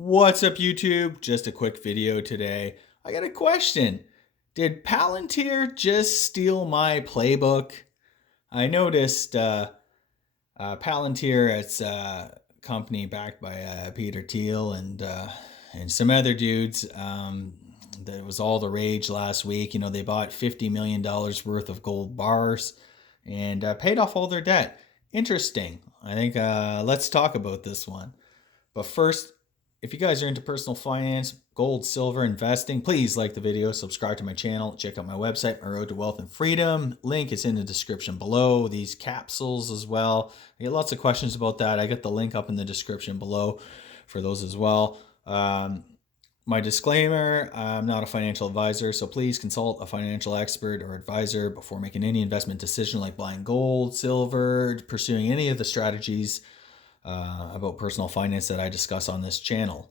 What's up, YouTube? Just a quick video today. I got a question. Did Palantir just steal my playbook? I noticed Palantir, it's a company backed by Peter Thiel and some other dudes. That was all the rage last week. You know, they bought $50 million worth of gold bars and paid off all their debt. Interesting. I think let's talk about this one. But first, if you guys are into personal finance, gold, silver, investing, please like the video, subscribe to my channel, check out my website, My Road to Wealth and Freedom. Link is in the description below. These capsules as well. I get lots of questions about that. I got the link up in the description below for those as well. My disclaimer, I'm not a financial advisor, so please consult a financial expert or advisor before making any investment decision like buying gold, silver, pursuing any of the strategies about personal finance that I discuss on this channel.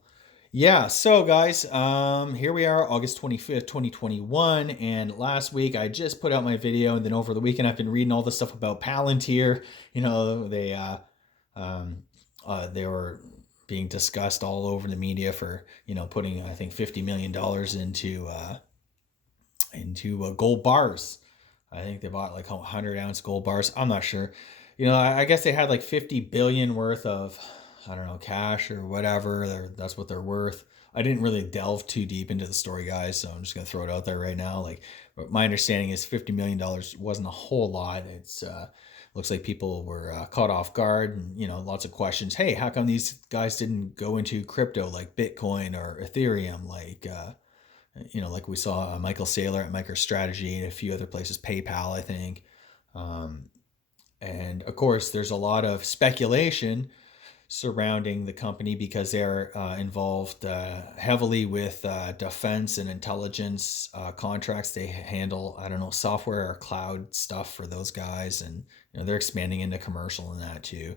Yeah, so guys, here we are, August 25th, 2021, and last week I just put out my video, and then over the weekend I've been reading all this stuff about Palantir. You know, they were being discussed all over the media for, you know, putting, I think, $50 million into gold bars. I think they bought like 100-ounce gold bars. I'm not sure. You know, I guess they had like 50 billion worth of, I don't know, cash or whatever. That's what they're worth. I didn't really delve too deep into the story, guys, so I'm just gonna throw it out there right now. Like, but my understanding is $50 million wasn't a whole lot. It's looks like people were caught off guard, and you know, lots of questions. Hey, how come these guys didn't go into crypto like Bitcoin or Ethereum, like you know, like we saw Michael Saylor at MicroStrategy and a few other places, PayPal, I think. And of course, there's a lot of speculation surrounding the company because they're involved heavily with defense and intelligence contracts. They handle, I don't know, software or cloud stuff for those guys, and you know, they're expanding into commercial and that too.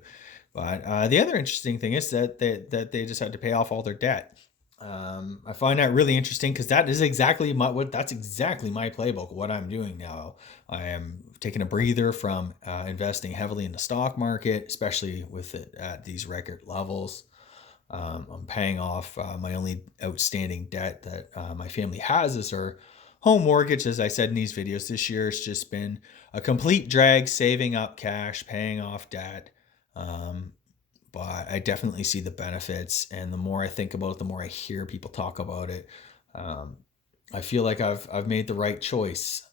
But the other interesting thing is that they just had to pay off all their debt. I find that really interesting because that is exactly that's exactly my playbook. What I'm doing now, I am taking a breather from investing heavily in the stock market, especially with it at these record levels. I'm paying off my only outstanding debt that my family has is our home mortgage. As I said in these videos, this year it's just been a complete drag, saving up cash, paying off debt. But I definitely see the benefits, and the more I think about it, the more I hear people talk about it. I feel like I've made the right choice.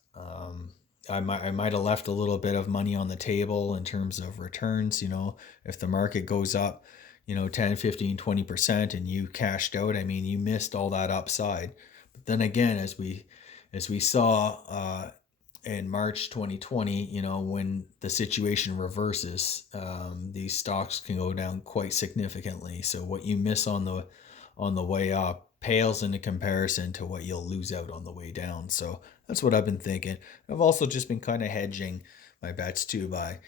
I might have left a little bit of money on the table in terms of returns. You know, if the market goes up, you know, 10, 15, 20% and you cashed out, I mean, you missed all that upside. But then again, as we saw in March 2020, you know, when the situation reverses, these stocks can go down quite significantly. So what you miss on the way up pales into comparison to what you'll lose out on the way down. So that's what I've been thinking. I've also just been kind of hedging my bets too by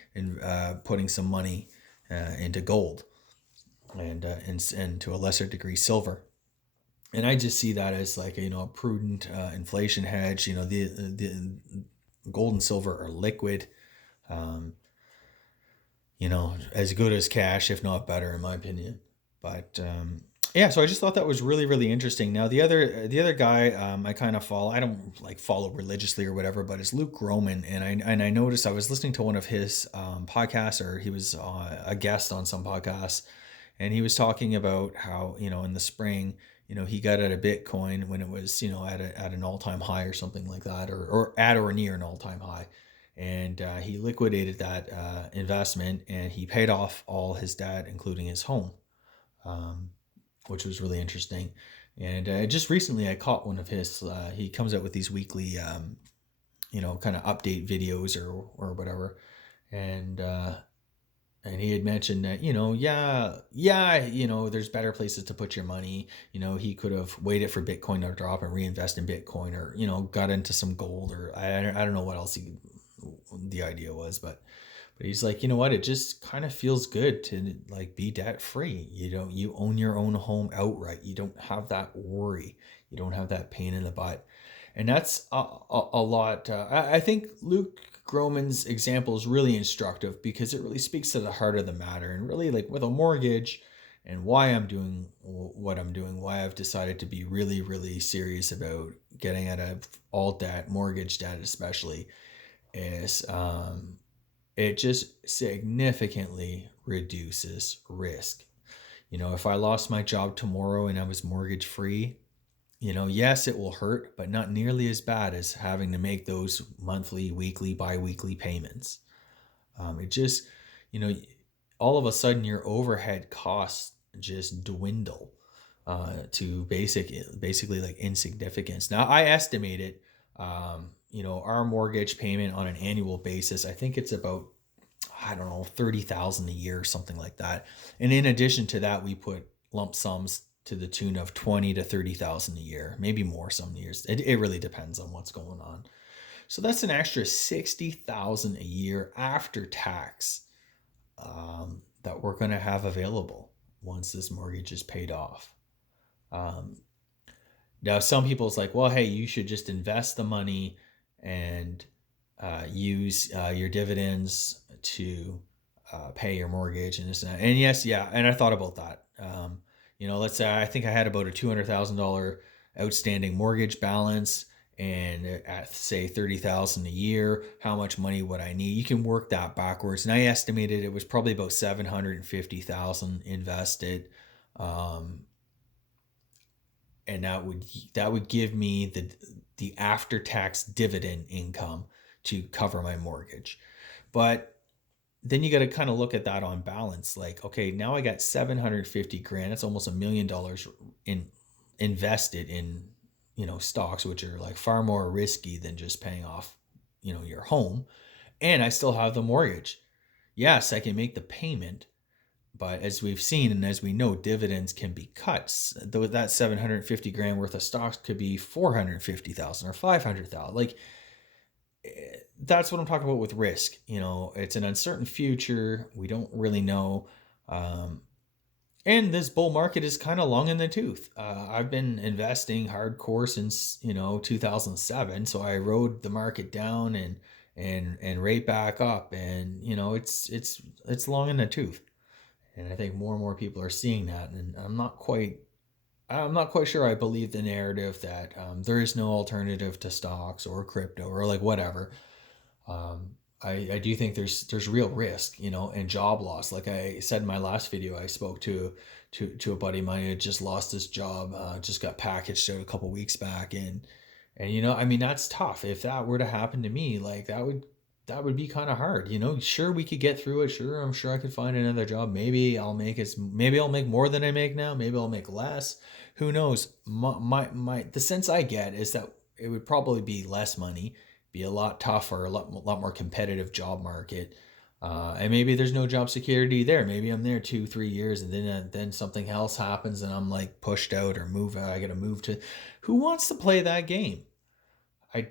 putting some money into gold and to a lesser degree silver. And I just see that as like, you know, a prudent inflation hedge. You know, the gold and silver are liquid, you know, as good as cash, if not better, in my opinion. But yeah, so I just thought that was really, really interesting. Now the other guy I kind of follow, I don't like follow religiously or whatever, but it's Luke Grohman, and I noticed I was listening to one of his podcasts, or he was a guest on some podcasts, and he was talking about how, you know, in the spring, you know, he got out of Bitcoin when it was, you know, at an all-time high or something like that, or at or near an all-time high. And he liquidated that investment, and he paid off all his debt, including his home, which was really interesting. And just recently I caught one of his, he comes out with these weekly, you know, kind of update videos or whatever. And he had mentioned that, you know, you know, there's better places to put your money. You know, he could have waited for Bitcoin to drop and reinvest in Bitcoin, or, you know, got into some gold, or I don't know what else the idea was, but he's like, you know what, it just kind of feels good to like be debt free. You own your own home outright. You don't have that worry. You don't have that pain in the butt. And that's a lot. I think Luke Grohman's example is really instructive because it really speaks to the heart of the matter. And really, like with a mortgage and why I'm doing what I'm doing, why I've decided to be really, really serious about getting out of all debt, mortgage debt especially, is it just significantly reduces risk. If I lost my job tomorrow and I was mortgage free, yes, it will hurt, but not nearly as bad as having to make those monthly, weekly, bi-weekly payments. It just, you know, all of a sudden your overhead costs just dwindle to basically like insignificance. Now I estimate it. Our mortgage payment on an annual basis, I think it's about, I don't know, 30,000 a year or something like that. And in addition to that, we put lump sums to the tune of 20 to 30,000 a year, maybe more some years. It really depends on what's going on. So that's an extra 60,000 a year after tax that we're going to have available once this mortgage is paid off. Um, Now, some people's like, well, hey, you should just invest the money and use your dividends to pay your mortgage and this and that. And yes, yeah, and I thought about that. Let's say I think I had about a $200,000 outstanding mortgage balance, and at say 30,000 a year, how much money would I need? You can work that backwards, and I estimated it was probably about 750,000 invested. Um, and that would give me the after tax dividend income to cover my mortgage. But then you got to kind of look at that on balance. Like, okay, now I got 750 grand. It's almost $1 million invested in stocks, which are like far more risky than just paying off your home. And I still have the mortgage. Yes, I can make the payment, but as we've seen and as we know, dividends can be cut. Though that 750 grand worth of stocks could be 450,000 or 500,000. Like, that's what I'm talking about with risk. It's an uncertain future. We don't really know. And this bull market is kind of long in the tooth. I've been investing hardcore since 2007. So I rode the market down and right back up, and it's long in the tooth. And I think more and more people are seeing that. And I'm not quite sure I believe the narrative that there is no alternative to stocks or crypto or like whatever. Um, I do think there's real risk, and job loss. Like I said in my last video, I spoke to a buddy of mine who had just lost his job, just got packaged out a couple weeks back, and I mean that's tough. If that were to happen to me, like that would be kind of hard. Sure, we could get through it. Sure, I'm sure I could find another job. Maybe I'll make more than I make now. Maybe I'll make less. Who knows? My the sense I get is that it would probably be less money, be a lot tougher, a lot more competitive job market. And maybe there's no job security there. Maybe I'm there 2-3 years, and then something else happens, and I'm like pushed out or move out. I got to move to. Who wants to play that game? I,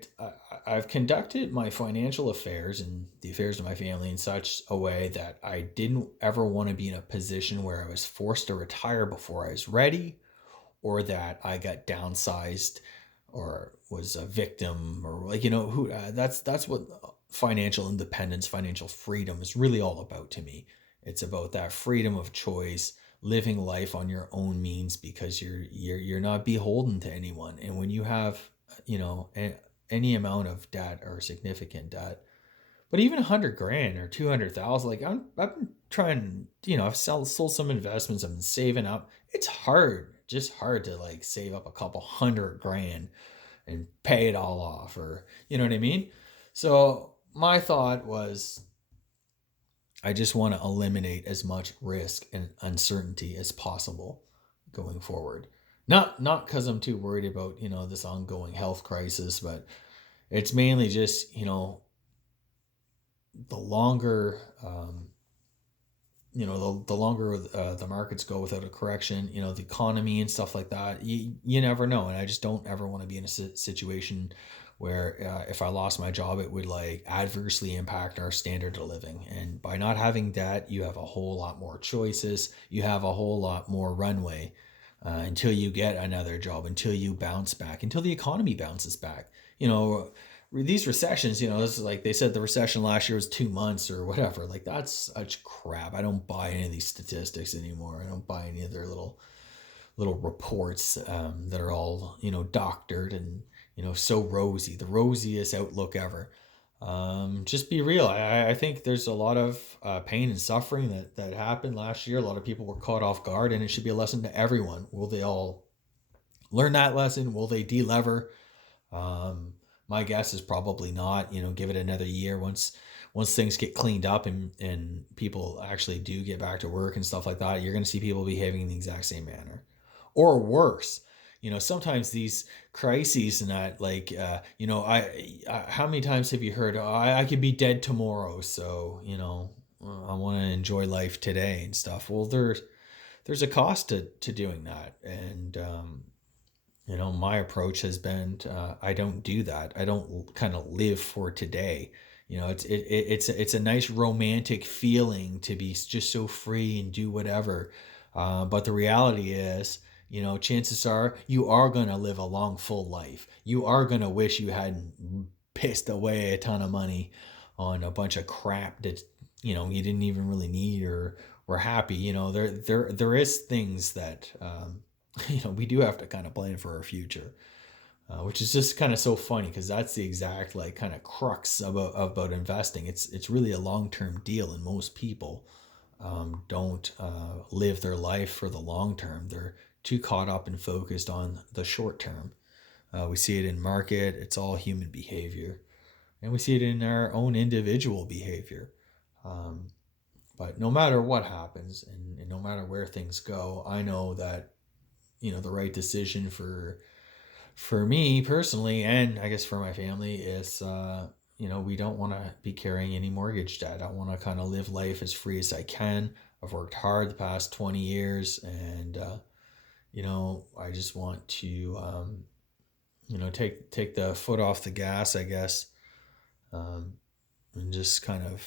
I've conducted my financial affairs and the affairs of my family in such a way that I didn't ever want to be in a position where I was forced to retire before I was ready, or that I got downsized or was a victim, or like who that's what financial independence, financial freedom is really all about to me. It's about that freedom of choice, living life on your own means, because you're not beholden to anyone. And when you have any amount of debt or significant debt, but even 100 grand or 200,000, like I've been trying, I've sold some investments, I've been saving up. It's hard, just hard to like save up a couple 100 grand and pay it all off, or you know what I mean? So my thought was, I just want to eliminate as much risk and uncertainty as possible going forward. Not because I'm too worried about, this ongoing health crisis, but it's mainly just, the longer the longer the markets go without a correction, the economy and stuff like that, you never know. And I just don't ever want to be in a situation where if I lost my job, it would like adversely impact our standard of living. And by not having debt, you have a whole lot more choices. You have a whole lot more runway until you get another job, until you bounce back, until the economy bounces back. these recessions, this is like they said the recession last year was 2 months or whatever. Like that's such crap. I don't buy any of these statistics anymore. I don't buy any of their little reports that are all doctored and so rosy, the rosiest outlook ever. Just be real. I think there's a lot of pain and suffering that happened last year. A lot of people were caught off guard, and it should be a lesson to everyone. Will they all learn that lesson? Will they de-lever? Um, my guess is probably not. Give it another year. Once things get cleaned up and people actually do get back to work and stuff like that, you're going to see people behaving in the exact same manner, or worse. Sometimes these crises and that, like, I how many times have you heard, oh, I could be dead tomorrow, so I want to enjoy life today and stuff. Well, there's a cost to doing that, and my approach has been I don't do that. I don't kind of live for today. It's a nice romantic feeling to be just so free and do whatever. But the reality is, chances are you are going to live a long, full life. You are going to wish you hadn't pissed away a ton of money on a bunch of crap that you didn't even really need or were happy. There is things that we do have to kind of plan for our future, which is just kind of so funny because that's the exact like kind of crux about investing. It's really a long term deal, and most people don't live their life for the long term. They're too caught up and focused on the short term. We see it in market. It's all human behavior, and we see it in our own individual behavior. Um, but no matter what happens, and no matter where things go, I know that the right decision for me personally, and I guess for my family, is we don't want to be carrying any mortgage debt. I want to kind of live life as free as I can. I've worked hard the past 20 years, and I just want to take the foot off the gas, I guess, and just kind of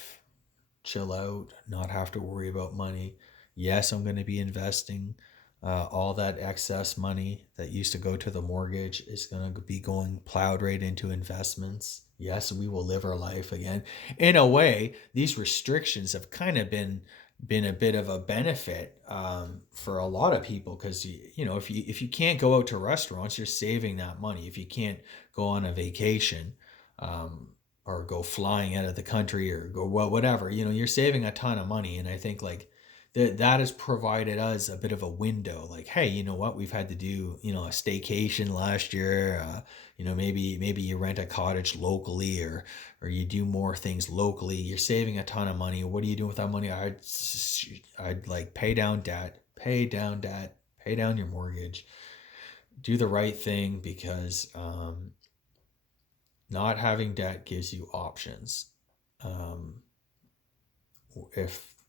chill out, not have to worry about money. Yes, I'm going to be investing. All that excess money that used to go to the mortgage is going to be going plowed right into investments. Yes, we will live our life again. In a way, these restrictions have kind of been a bit of a benefit for a lot of people, because if you can't go out to restaurants, you're saving that money. If you can't go on a vacation, or go flying out of the country, or go whatever, you're saving a ton of money. And I think like that has provided us a bit of a window. Like, hey, you know what? We've had to do a staycation last year. Maybe you rent a cottage locally, or you do more things locally. You're saving a ton of money. What are you doing with that money? I'd like pay down debt, pay down your mortgage, do the right thing, because not having debt gives you options. Um,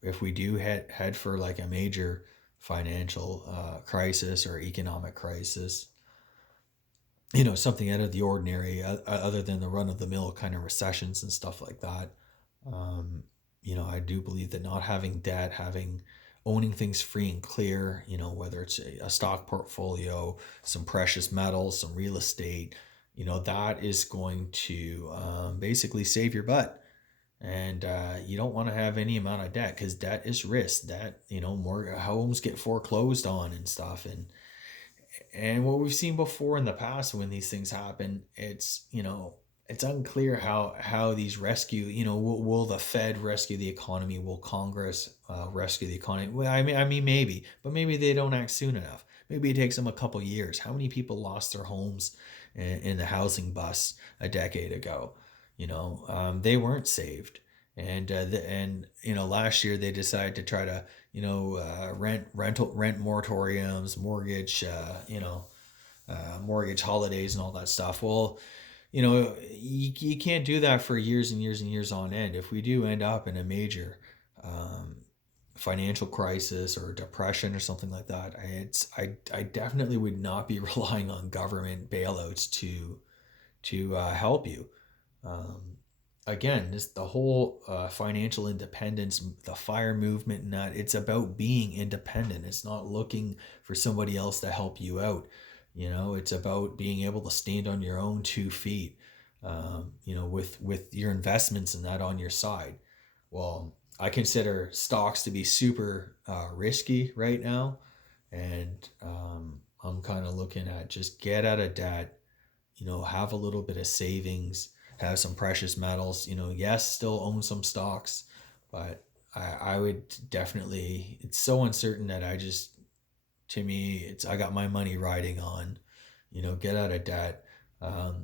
if we do head for like a major financial crisis or economic crisis, something out of the ordinary, other than the run of the mill kind of recessions and stuff like that. I do believe that not having debt, owning things free and clear, whether it's a stock portfolio, some precious metals, some real estate, that is going to basically save your butt. And you don't want to have any amount of debt, because debt is risk. Debt, more homes get foreclosed on and stuff. And what we've seen before in the past when these things happen, it's unclear how these rescue. Will the Fed rescue the economy? Will Congress rescue the economy? Well, I mean maybe, but maybe they don't act soon enough. Maybe it takes them a couple years. How many people lost their homes in the housing bust a decade ago? They weren't saved. And last year they decided to try to rent moratoriums, mortgage holidays and all that stuff. Well, you can't do that for years and years and years on end. If we do end up in a major financial crisis or depression or something like that, I definitely would not be relying on government bailouts to help you. Again, the whole financial independence, the FIRE movement, and that, it's about being independent. It's not looking for somebody else to help you out. It's about being able to stand on your own 2 feet. with your investments and that on your side. Well, I consider stocks to be super risky right now, and I'm kind of looking at just get out of debt, have a little bit of savings, have some precious metals, yes, still own some stocks, but I would definitely, it's so uncertain that to me, I got my money riding on, get out of debt.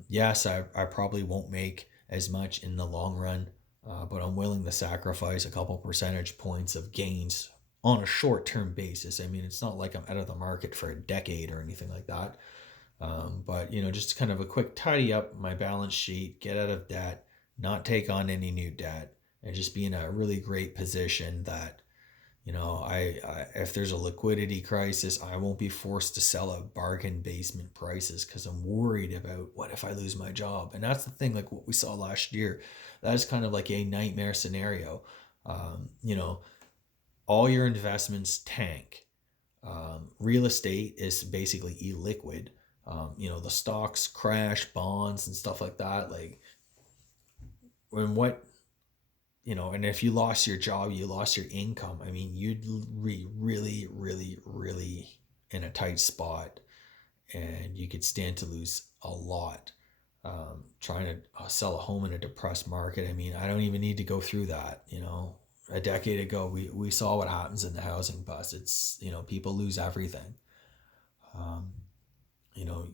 Yes, I probably won't make as much in the long run, but I'm willing to sacrifice a couple percentage points of gains on a short term basis. I mean, it's not like I'm out of the market for a decade or anything like that. But just kind of a quick tidy up my balance sheet, get out of debt, not take on any new debt, and just be in a really great position that if there's a liquidity crisis, I won't be forced to sell at bargain basement prices because I'm worried about what if I lose my job. And that's the thing, like what we saw last year. That is kind of like a nightmare scenario. You know, all your investments tank. Real estate is basically illiquid. The stocks crash, bonds and stuff like that. Like when what and if you lost your job, you lost your income. I mean, you'd be really, really, really in a tight spot, and you could stand to lose a lot. Trying to sell a home in a depressed market. I mean, I don't even need to go through that. A decade ago, we saw what happens in the housing bust. It's people lose everything. Um, you know,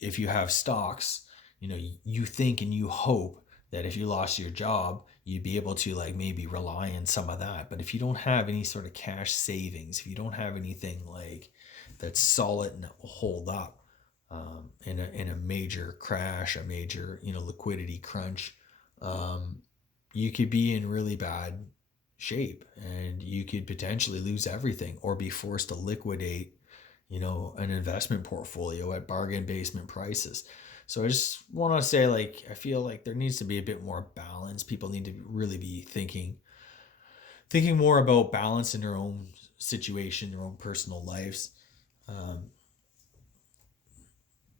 if you have stocks, you think and you hope that if you lost your job, you'd be able to like maybe rely on some of that. But if you don't have any sort of cash savings, if you don't have anything like that's solid and that will hold up in a major crash, a major liquidity crunch, you could be in really bad shape, and you could potentially lose everything or be forced to liquidate an investment portfolio at bargain basement prices. So I just want to say, like, I feel like there needs to be a bit more balance. People need to really be thinking more about balance in their own situation, their own personal lives. Um,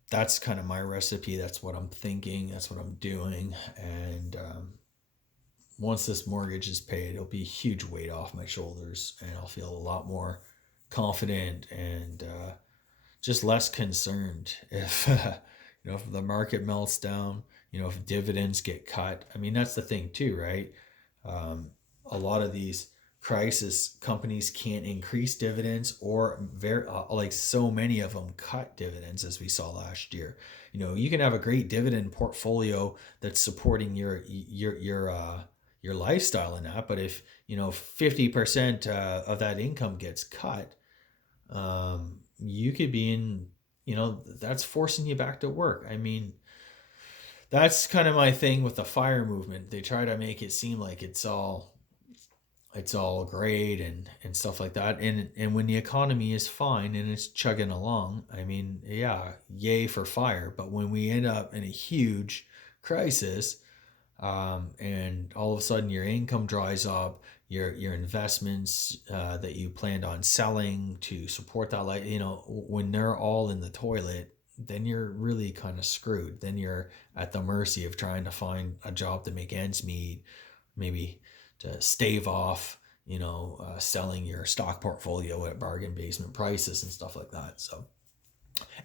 that's kind of my recipe. That's what I'm thinking. That's what I'm doing. And once this mortgage is paid, it'll be a huge weight off my shoulders, and I'll feel a lot more confident and just less concerned if if the market melts down, if dividends get cut. I mean, that's the thing too, right? A lot of these crisis companies can't increase dividends, or very like so many of them cut dividends, as we saw last year. You can have a great dividend portfolio that's supporting your lifestyle in that, but if 50% of that income gets cut, you could be in, that's forcing you back to work. I mean, that's kind of my thing with the fire movement. They try to make it seem like it's all great and stuff like that. And when the economy is fine and it's chugging along, I mean, yeah, yay for fire. But when we end up in a huge crisis, and all of a sudden your income dries up, your investments that you planned on selling to support that, like when they're all in the toilet, then you're really kind of screwed. Then you're at the mercy of trying to find a job to make ends meet, maybe to stave off selling your stock portfolio at bargain basement prices and stuff like that. So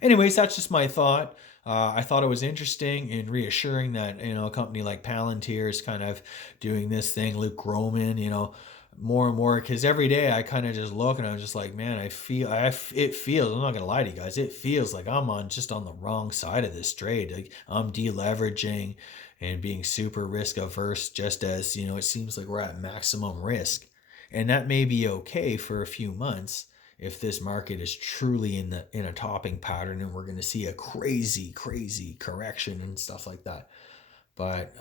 anyways, that's just my thought. I thought it was interesting and reassuring that a company like Palantir is kind of doing this thing. Luke Grohman, more and more, because every day I kind of just look and I'm just like, man, it feels. I'm not gonna lie to you guys, it feels like I'm on the wrong side of this trade. Like I'm deleveraging and being super risk averse, just as it seems like we're at maximum risk, and that may be okay for a few months if this market is truly in a topping pattern and we're going to see a crazy correction and stuff like that. But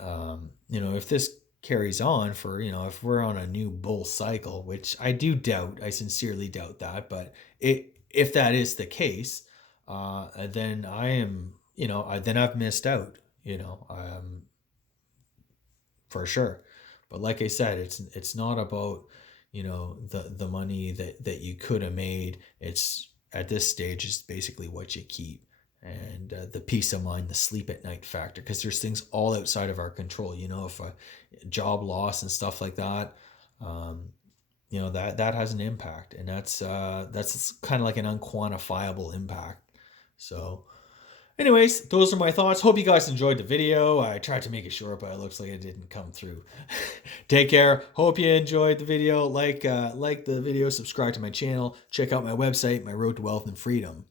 if this carries on for if we're on a new bull cycle, which I do doubt, I sincerely doubt that, but if that is the case, then I am then I've missed out, for sure. But like I said, it's not about the money that you could have made. It's at this stage is basically what you keep. and the peace of mind, the sleep at night factor, because there's things all outside of our control. If a job loss and stuff like that, that has an impact, and that's kind of like an unquantifiable impact. So anyways, those are my thoughts. Hope you guys enjoyed the video. I tried to make it short, but it looks like it didn't come through. Take care. Hope you enjoyed the video. Like the video, subscribe to my channel, check out my website, My Road to Wealth and Freedom.